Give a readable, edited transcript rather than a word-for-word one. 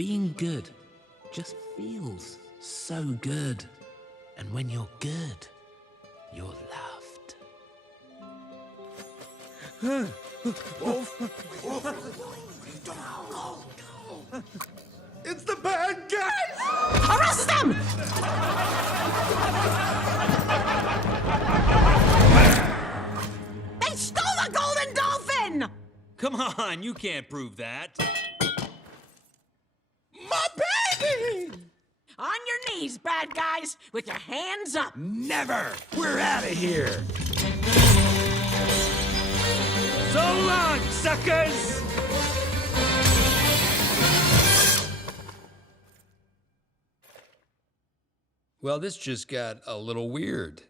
Being good just feels so good. And when you're good, you're loved. It's the bad guys! Arrest them! They stole the golden dolphin! Come on, you can't prove that. My baby! On your knees, bad guys, with your hands up. Never! We're out of here! So long, suckers! Well, this just got a little weird.